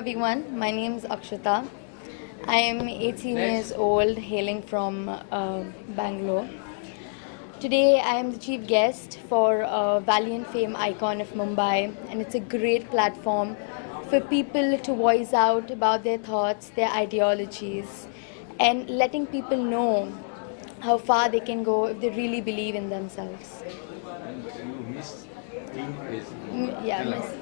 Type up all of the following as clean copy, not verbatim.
everyone, my name is Akshata. I am 18 years old, hailing from Bangalore. Today I am the chief guest for Valiant Fame Icon of Mumbai, and it's a great platform for people to voice out about their thoughts, their ideologies, and letting people know how far they can go if they really believe in themselves. You miss Teen is Yeah, tell Miss. us.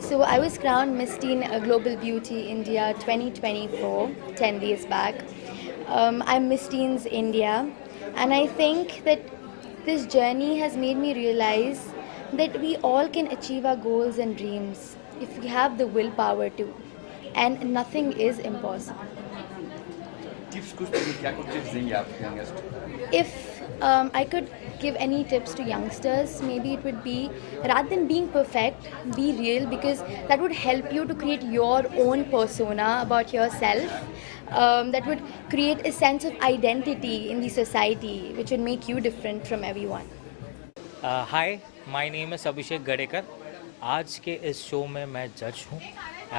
So I was crowned Miss Teen Global Beauty India 2024, 10 days back. I'm Miss Teens India, and I think that this journey has made me realize that we all can achieve our goals and dreams if we have the willpower to, and nothing is impossible. Tips कुछ क्या कुछ tips देंगे आप youngest If I could give any tips to youngsters, maybe it would be rather than being perfect, be real, because that would help you to create your own persona about yourself. That would create a sense of identity in the society, which would make you different from everyone. Hi my name है अभिषेक गडेकर। आज के इस show में मैं जज हूँ।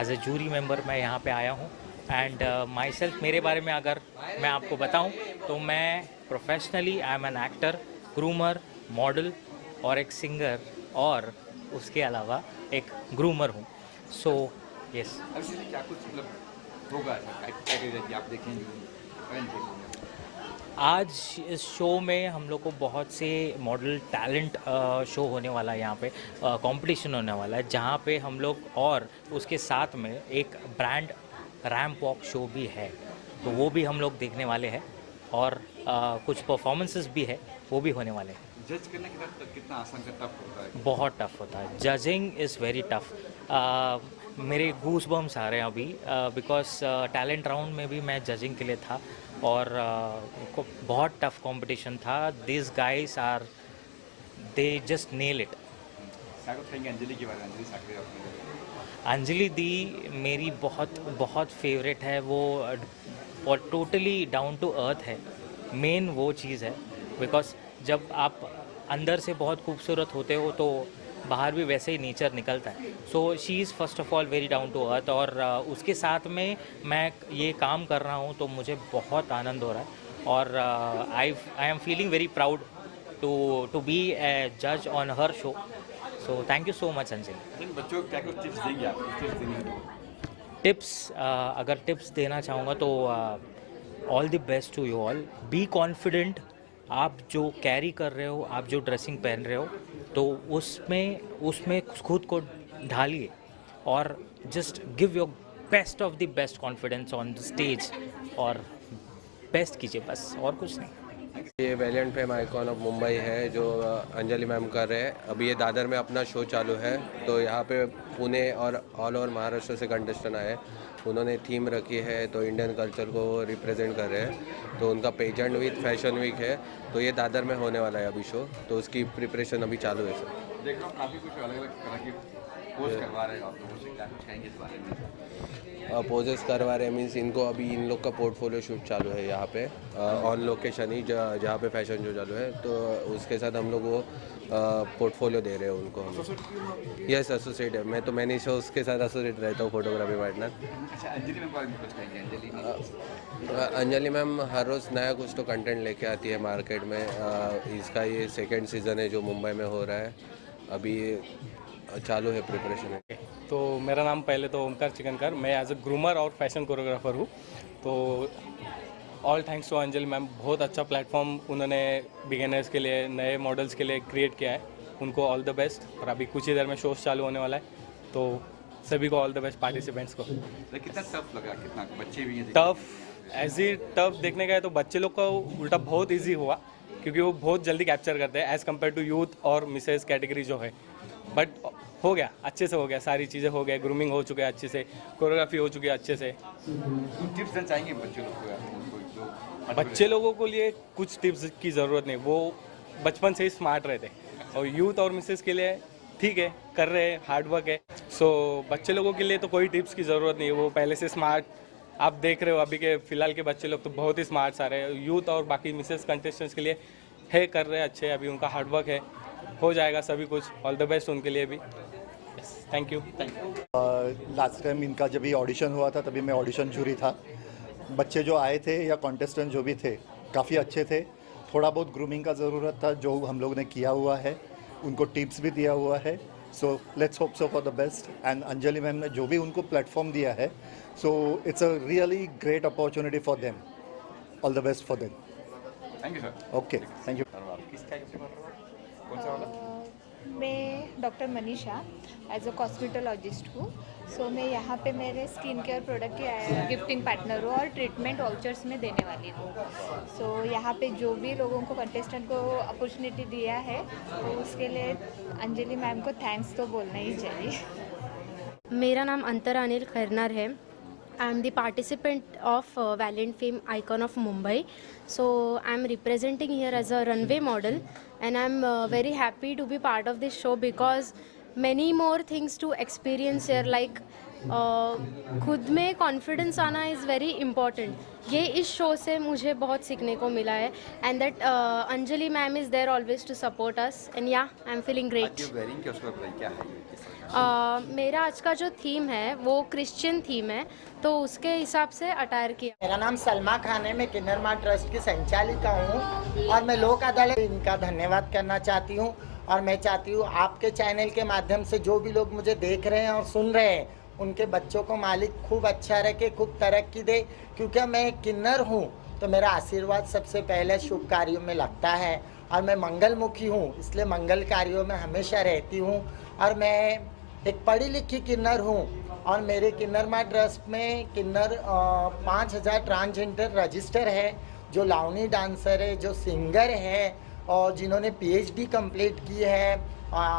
As a jury member मैं यहाँ पे आया हूँ। एंड माई सेल्फ, मेरे बारे में अगर मैं आपको बताऊँ तो मैं professionally I am an actor, groomer, model और एक सिंगर, और उसके अलावा एक ग्रूमर हूँ। So yes. अब इसलिए क्या कुछ मतलब होगा कैटेगरी आप देखेंगे आज इस शो में हम लोग को बहुत से मॉडल टैलेंट शो होने वाला है। यहाँ पे कंपटीशन होने वाला है, जहाँ पे हम लोग, और उसके साथ में एक ब्रांड रैम्प वॉक शो भी है, तो वो भी हम लोग देखने वाले हैं। और कुछ परफॉर्मेंसेस भी है, वो भी होने वाले हैं। जज करने के बाद कितना आसान का टफ होता है बहुत टफ होता है। Judging is very tough. मेरे गूस बम्स आ रहे हैं अभी, बिकॉज टैलेंट राउंड में भी मैं जजिंग के लिए था, और बहुत टफ कंपटीशन था। This guys are, they just nail it. क्या कुछ कहेंगे अंजलि के बारे में अंजलि साकरे अपने अंजलि दी मेरी बहुत बहुत फेवरेट है। वो और टोटली डाउन टू अर्थ है। मेन वो चीज़ है, बिकॉज जब आप अंदर से बहुत खूबसूरत होते हो तो बाहर भी वैसे ही नेचर निकलता है। So she is first of all very down to earth, और उसके साथ में मैं ये काम कर रहा हूँ तो मुझे बहुत आनंद हो रहा है। और I am feeling very proud to be a जज on her show. So thank you so much Anjali. इन बच्चों को क्या कुछ टिप्स देंगे आप टिप्स देंगे टिप्स, अगर टिप्स देना चाहूँगा तो all the best to you all. Be confident. आप जो कैरी कर रहे हो, आप जो ड्रेसिंग पहन रहे हो, तो उसमें उसमें खुद को ढालिए, और just give your best of the best confidence on the stage, और बेस्ट कीजिए बस, और कुछ नहीं। ये valiant fame icon of Mumbai है जो अंजलि मैम कर रहे हैं। अभी ये दादर में अपना शो चालू है, तो यहाँ पे पुणे और ऑल ओवर महाराष्ट्र से कंटेस्टेंट आए। उन्होंने थीम रखी है, तो इंडियन कल्चर को रिप्रेजेंट कर रहे हैं। तो उनका पेजेंट विद फैशन वीक है, तो ये दादर में होने वाला है अभी शो, तो उसकी प्रिपरेशन अभी चालू है सर। देख रहा हूँ काफ़ी कुछ अलग अलग तरह की पोस्ट करवा रहे हो आप लोगों से, क्या कुछ कहेंगे इस बारे में पोजेस करवा रहे हैं मीन्स इनको अभी इन लोग का पोर्टफोलियो शूट चालू है यहाँ पे ऑन लोकेशन ही, जहाँ पे फैशन शो चालू है, तो उसके साथ हम लोग वो पोर्टफोलियो दे रहे हैं उनको हम। यस एसोसिएट है, मैं तो मैंने शो उसके साथ एसोसिएट रहता हूँ, फोटोग्राफी पार्टनर। अच्छा अंजलि मैम बारे में कुछ कहेंगे अंजलि ने अंजलि मैम हर रोज़ नया कुछ तो कंटेंट लेके आती है मार्केट में। इसका ये सेकेंड सीज़न है जो मुंबई में हो रहा है, अभी चालू है प्रिपरेशन है। तो मेरा नाम पहले तो ओमकार चिकनकर, मैं एज अ ग्रूमर और फैशन कोरियोग्राफर हूँ। तो all thanks to Anjali ma'am, बहुत अच्छा प्लेटफॉर्म उन्होंने बिगिनर्स के लिए, नए मॉडल्स के लिए क्रिएट किया है। उनको ऑल द बेस्ट। और अभी कुछ ही देर में शोज चालू होने वाला है, तो सभी को ऑल द बेस्ट, पार्टिसिपेंट्स को। कितना टफ लगा, कितना बच्चे भी हैं टफ एज ई टफ देखने का है तो बच्चे लोग का उल्टा बहुत ईजी हुआ, क्योंकि वो बहुत जल्दी कैप्चर करते हैं एज़ कम्पेयर टू यूथ और मिसेज कैटेगरी जो है। बट हो गया, अच्छे से हो गया, सारी चीज़ें हो गया, ग्रूमिंग हो चुके हैं अच्छे से, कोरियोग्राफी हो चुकी है अच्छे से। टिप्स देना चाहेंगे बच्चों लोग को जो बच्चे लोगों को लिए कुछ टिप्स की ज़रूरत नहीं, वो बचपन से ही स्मार्ट रहते हैं। और यूथ और मिसेस के लिए ठीक है, कर रहे हैं, हार्ड वर्क है। सो बच्चे लोगों के लिए तो कोई टिप्स की ज़रूरत नहीं है, वो पहले से स्मार्ट। आप देख रहे हो अभी के फ़िलहाल के बच्चे लोग तो बहुत ही स्मार्ट सारे हैं। यूथ और बाकी मिसेस कंटेस्टेंट्स के लिए है, कर रहे हैं अच्छे, अभी उनका हार्ड वर्क है, हो जाएगा सभी कुछ। ऑल द बेस्ट उनके लिए भी। थैंक यू लास्ट टाइम इनका जब भी ऑडिशन हुआ था तभी मैं ऑडिशन जूरी था। बच्चे जो आए थे या कॉन्टेस्टेंट जो भी थे काफ़ी अच्छे थे। थोड़ा बहुत ग्रूमिंग का ज़रूरत था जो हम लोग ने किया हुआ है, उनको टिप्स भी दिया हुआ है। So let's hope so for the best. And Anjali ma'am ने जो भी उनको प्लेटफॉर्म दिया है, so it's a really great opportunity for them. All the best for them. Thank you sir. Okay, thank you. कौन सा वाला? मैं doctor Manisha as a cosmetologist हूँ। सो मैं यहाँ पे मेरे स्किन केयर प्रोडक्ट की गिफ्टिंग पार्टनर हूँ और ट्रीटमेंट वाउचर्स में देने वाली हूँ। सो यहाँ पे जो भी लोगों को कंटेस्टेंट को अपॉर्चुनिटी दिया है तो उसके लिए अंजलि मैम को थैंक्स तो बोलना ही चाहिए। मेरा नाम अंतर अनिल खरनार है। I am the participant of Valiant Fame Icon of Mumbai. So I am representing here as a runway model, and I am very happy to be part of this show because many more things to experience here. Like खुद में confidence आना is very important. ये इस show से मुझे बहुत सीखने को मिला है। And that Anjali ma'am is there always to support us and yeah I am feeling great. मेरा आज का जो थीम है वो क्रिश्चियन थीम है, तो उसके हिसाब से अटायर किया। मेरा नाम सलमा खान है, मैं किन्नर ट्रस्ट की संचालिका हूँ और मैं लोक अदालत इनका धन्यवाद करना चाहती हूँ। और मैं चाहती हूँ आपके चैनल के माध्यम से जो भी लोग मुझे देख रहे हैं और सुन रहे हैं उनके बच्चों को मालिक खूब अच्छा रखे, खूब तरक्की दे। क्योंकि मैं किन्नर हूँ तो मेरा आशीर्वाद सबसे पहले शुभ कार्यों में लगता है और मैं मंगलमुखी हूँ, इसलिए मंगल कार्यों में हमेशा रहती हूँ। और मैं एक पढ़ी लिखी किन्नर हूँ और मेरे किन्नर माँ ट्रस्ट में किन्नर 5000 ट्रांसजेंडर रजिस्टर है, जो लावनी डांसर है, जो सिंगर है और जिन्होंने PhD कंप्लीट की है,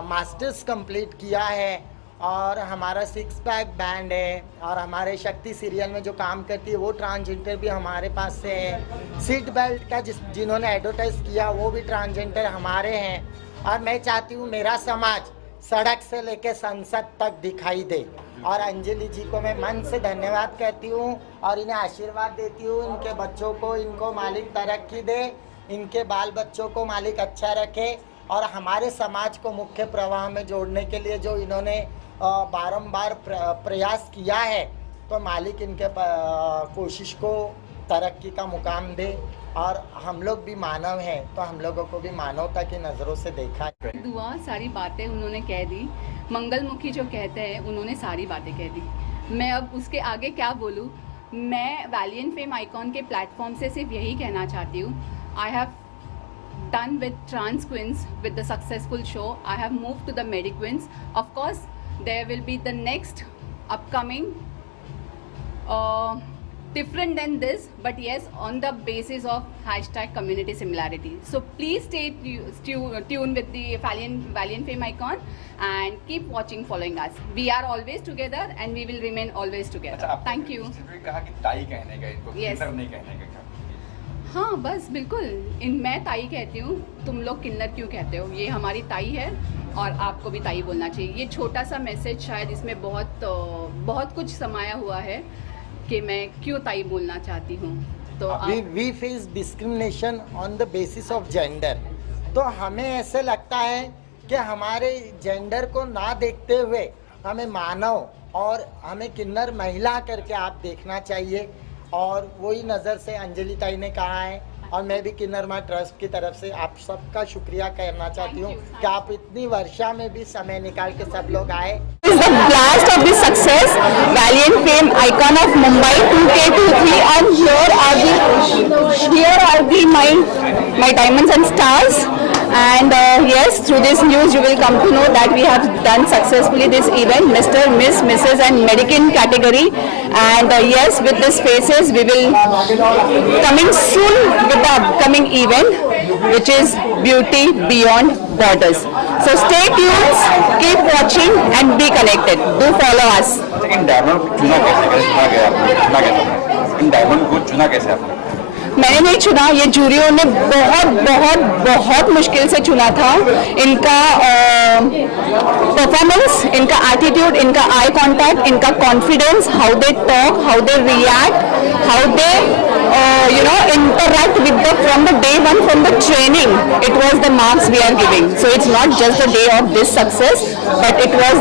मास्टर्स कंप्लीट किया है। और हमारा 6 पैक बैंड है और हमारे शक्ति सीरियल में जो काम करती है वो ट्रांसजेंडर भी हमारे पास से है। सीट बेल्ट का जिन्होंने एडवर्टाइज किया वो भी ट्रांसजेंडर हमारे हैं। और मैं चाहती हूँ मेरा समाज सड़क से लेकर संसद तक दिखाई दे। और अंजलि जी को मैं मन से धन्यवाद करती हूँ और इन्हें आशीर्वाद देती हूँ। इनके बच्चों को इनको मालिक तरक्की दे, इनके बाल बच्चों को मालिक अच्छा रखे और हमारे समाज को मुख्य प्रवाह में जोड़ने के लिए जो इन्होंने बारंबार प्रयास किया है, तो मालिक इनके कोशिश को तरक्की का मुकाम दे। और हम लोग भी मानव हैं तो हम लोगों को भी मानवता की नज़रों से देखा। दुआ सारी बातें उन्होंने कह दी, मंगलमुखी जो कहते हैं उन्होंने सारी बातें कह दी। मैं अब उसके आगे क्या बोलूँ। मैं वैलिएंट फेम आइकॉन के प्लेटफॉर्म से सिर्फ यही कहना चाहती हूँ, I have done with trans queens with the successful show. I have moved to the Medi Queens. Of course, there will be the next upcoming different than this, but yes, on the basis of #community similarity. So please stay tuned with the Valiant Fame Icon and keep watching, following us. We are always together and we will remain always together. Thank you. कहा कि ताई कहने का, इनको Yes. किन्नर नहीं कहने का। हाँ बस बिल्कुल, मैं ताई कहती हूँ, तुम लोग किन्नर क्यों कहते हो। ये हमारी ताई है और आपको भी ताई बोलना चाहिए। ये छोटा सा मैसेज शायद इसमें बहुत कुछ समाया हुआ है कि मैं क्यों ताई बोलना चाहती हूँ। तो we face discrimination on the basis of gender. तो हमें ऐसे लगता है कि हमारे जेंडर को ना देखते हुए हमें मानव और हमें किन्नर महिला करके आप देखना चाहिए। और वही नज़र से अंजलि ताई ने कहा है और मैं भी किन्नर माँ ट्रस्ट की तरफ से आप सबका शुक्रिया करना चाहती हूँ कि आप इतनी वर्षा में भी समय निकाल के सब लोग आए। Is the blast of this success, Valiant Fame Icon of Mumbai 2K23, and here are my diamonds and stars. And yes, through this news you will come to know that we have done successfully this event, Mr., Miss, Mrs. and Medican category. And yes, with these faces we will coming soon with the upcoming event, which is Beauty Beyond Borders. So stay tuned, keep watching and be connected. Do follow us. In diamond को चुना कैसे आपने? मैंने नहीं चुना, ये जूरियों ने बहुत मुश्किल से चुना था। इनका परफॉर्मेंस, इनका एटीट्यूड, इनका आई कांटेक्ट, इनका confidence, how they talk, how they react, how they interact with from the day one, from the training. It was the marks we are giving. So it's not just the day of this success, but it was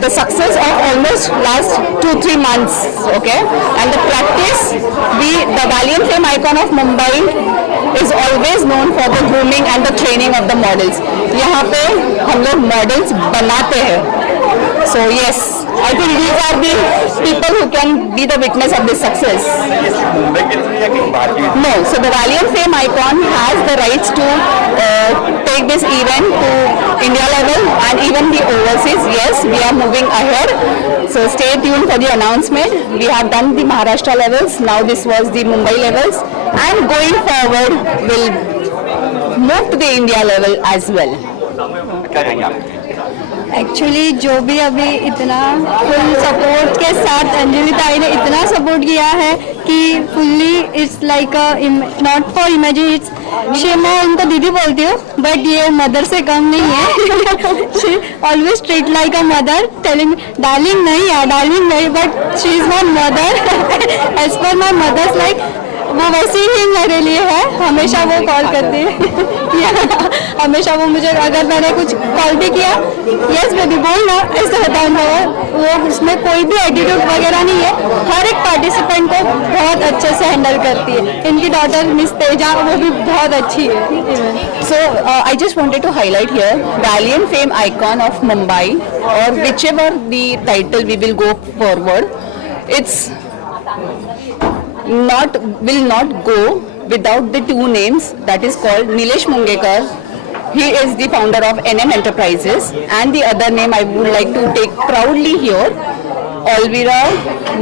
the success of almost last 2-3 months. Okay, and the practice, the Valiant Fame Icon of Mumbai is always known for the grooming and the training of the models. यहाँ पे हम लोग models बनाते हैं. So yes, I think these are the people who can be the witness of this success. No, so the Valiant Fame Icon has the rights to take this event to India level and even the overseas. Yes, we are moving ahead. So stay tuned for the announcement. We have done the Maharashtra levels. Now this was the Mumbai levels, and going forward we'll move to the India level as well. Actually जो भी अभी इतना full support के साथ अंजलि ताई ने इतना support किया है कि fully it's like not for imagine it's मैं उनको दीदी बोलती हूँ, बट ये मदर से कम नहीं है. She always treat like a mother, telling darling नहीं है, डार्लिंग नहीं, but she is my mother as per my mother's. Like वो वैसे ही मेरे लिए है. हमेशा वो कॉल करती है, हमेशा वो मुझे, अगर मैंने कुछ कॉल भी किया, यस बेबी बोल ना, ऐसे बताऊँ वो उसमें कोई भी एटीट्यूड वगैरह नहीं है. हर एक पार्टिसिपेंट को बहुत अच्छे से हैंडल करती है. इनकी डॉटर मिस तेजा, वो भी बहुत अच्छी है. So I just wanted to highlight here Valiant Fame Icon of Mumbai, or whichever the title we will go forward, it's will not go without the two names. That is called Nilesh Mungekar. He is the founder of NM Enterprises, and the other name I would like to take proudly here, Alvira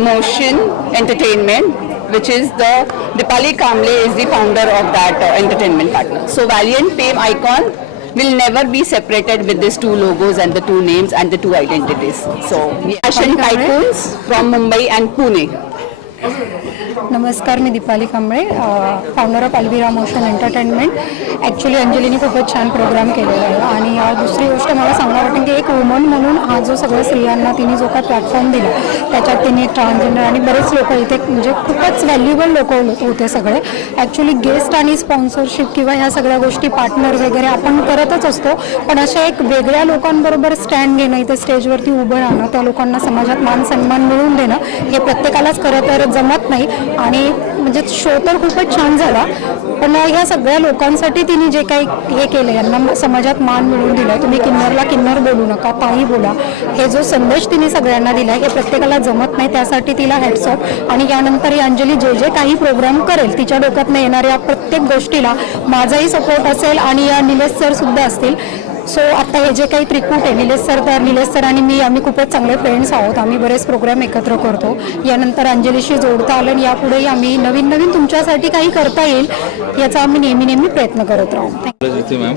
Motion Entertainment, which is the Dipali Kamble is the founder of that entertainment partner. So Valiant Fame Icon will never be separated with these two logos and the two names and the two identities. So fashion tycoons from Mumbai and Pune. नमस्कार, मी Deepali Kamble, founder of Alvira motion entertainment. Actually अंजलीने खूपच छान programme केलेला आहे. आणि दुसरी गोष्ट मला सांगावं वाटेल की एक वुमन म्हणून हा जो सगळ्या स्त्रियांना तिने जो काय प्लॅटफॉर्म दिला, त्याच्यात तिने ट्रान्सजेंडर आणि बरेच लोक इथे म्हणजे खूपच व्हॅल्युएबल लोक होते सगळे. ॲक्च्युली गेस्ट आणि स्पॉन्सरशिप किंवा ह्या सगळ्या गोष्टी पार्टनर वगैरे आपण करतच असतो, पण अशा एक वेगळ्या लोकांबरोबर स्टँड घेणं, इथे स्टेजवरती उभं राहणं, त्या लोकांना समाजात मान सन्मान मिळवून देणं, हे प्रत्येकालाच खरं तर जमत नाही. आणि म्हणजे शो तर खूपच छान झाला, पण ह्या सगळ्या लोकांसाठी तिने जे काही हे केलं, यांना समाजात मान मिळवून दिला. तुम्ही किन्नरला किन्नर बोलू नका, ताई बोला, हे जो संदेश तिने सगळ्यांना दिला हे प्रत्येकाला जमत नाही. त्यासाठी तिला हॅट्स ऑफ. आणि यानंतर ही अंजली जे जे काही प्रोग्राम करेल, तिच्या डोक्यातनं येणाऱ्या प्रत्येक गोष्टीला माझाही सपोर्ट असेल आणि या निलेश सर सुद्धा असतील. सो आता हे जे काही त्रिकूट आहे, निलेश सर आणि मी, आम्ही खूपच चांगले फ्रेंड्स आहोत. आम्ही बरेच प्रोग्राम एकत्र करतो. यानंतर अंजलीशी जोडता आलं आणि यापुढेही आम्ही नवीन नवीन तुमच्यासाठी काही करता येईल याचा आम्ही नेहमी प्रयत्न करत राहू. मॅम,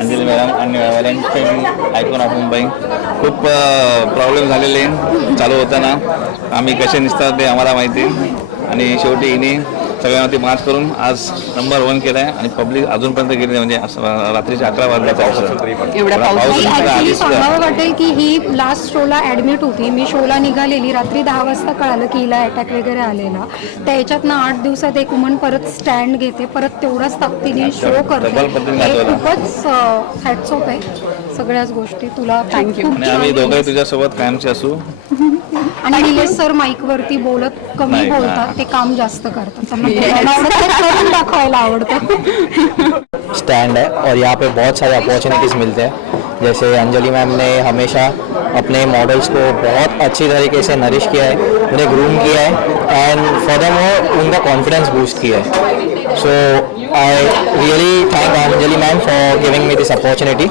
अंजली मॅडम आणि व्हॅलेंट फेम आयकॉन ऑफ मुंबई, खूप प्रॉब्लेम झालेले चालू होताना. आम्ही कसे निसतात ते आम्हाला माहिती, आणि शेवटी हिने सगळ्यांवरती मार्च करून आज नंबर 1 केला आहे. आणि पब्लिक अजूनपर्यंत गेली, म्हणजे रात्रीच्या 11 वाजता ॲक्च्युली सांगावं वाटेल की ही लास्ट शोला ॲडमिट होती. मी शोला निघालेली, रात्री 10 वाजता कळालं की हिला अटॅक वगैरे आलेला. त्याच्यातनं 8 दिवसात एक वुमन परत स्टँड घेते, परत तेवढ्याच ताकदीने शो करते. हे खूपच हॅट्स ऑफ आहे सगळ्याच गोष्टी. तुला थँक्यू. आम्ही दोघंही तुझ्यासोबत कायमचे असू. आणि निलेश सर माईकवरती बोलत कमी बोलतात, ते काम जास्त करतात, त्यांना दाखवायला आवडतं. स्टैंड है और यहाँ पे बहुत सारे अपॉर्चुनिटीज़ मिलते हैं. जैसे अंजलि मैम ने हमेशा अपने मॉडल्स को बहुत अच्छी तरीके से नरिश किया है, उन्हें ग्रूम किया है, एंड फर्दरमोर उनका कॉन्फिडेंस बूस्ट किया है. So I really thank Anjali ma'am for giving me this opportunity,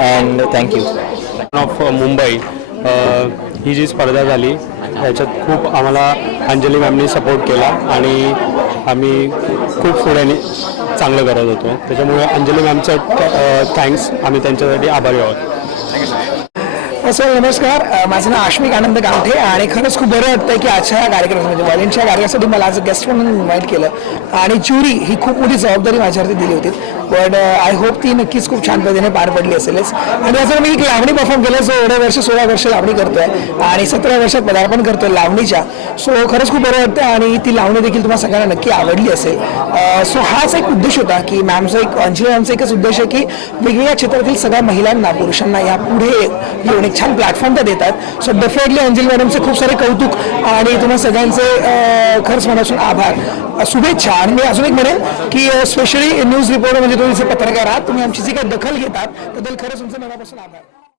and thank you. Of Mumbai ही जी स्पर्धा झाली याच्यात खूप आम्हाला अंजली मॅमनी सपोर्ट केला आणि आम्ही खूप पुढे चांगलं करत होतो. त्याच्यामुळे अंजली मॅमचं थँक्स, आम्ही त्यांच्यासाठी आभारी आहोत. फर्स्ट ऑफ ऑल नमस्कार, माझं नाव आश्मिक आनंद गावठे आणि खरंच खूप बरं वाटतं की आजच्या ह्या कार्यक्रमात म्हणजे व्हॉलेंटच्या कार्यक्रमासाठी मला आज गेस्ट म्हणून इन्व्हाइट केलं आणि ज्युरी ही खूप मोठी जबाबदारी माझ्यावरती दिली होती. पण आय होप ती नक्कीच खूप छान पद्धतीने पार पडली असेलच. आणि त्याचं मी एक लावणी परफॉर्म केलं, जो एवढ्या वर्ष 16 वर्ष लावणी करतोय आणि 17 वर्षात पदार्पण करतोय लावणीच्या. सो खरंच खूप बरं वाटतं आणि ती लावणी देखील तुम्हाला सगळ्यांना नक्की आवडली असेल. सो हाच एक उद्देश होता की मॅमचा एक अंजली मॅमचा एकच उद्देश आहे की वेगवेगळ्या क्षेत्रातील सगळ्या महिलांना पुरुषांना या पुढे येऊन एक छान प्लॅटफॉर्म त्या देतात. सो डेफिनेटली अंजली मॅडमचे खूप सारे कौतुक आणि तुम्हाला सगळ्यांचे खरंच मनापासून आभार, शुभेच्छा. आणि मी अजून एक म्हणेन की स्पेशली न्यूज रिपोर्टर म्हणजे तुम्ही जे पत्रकार आहात, तुम्ही आमची जी काही दखल घेतात त्याबद्दल खरंच तुमचं मनापासून आभार.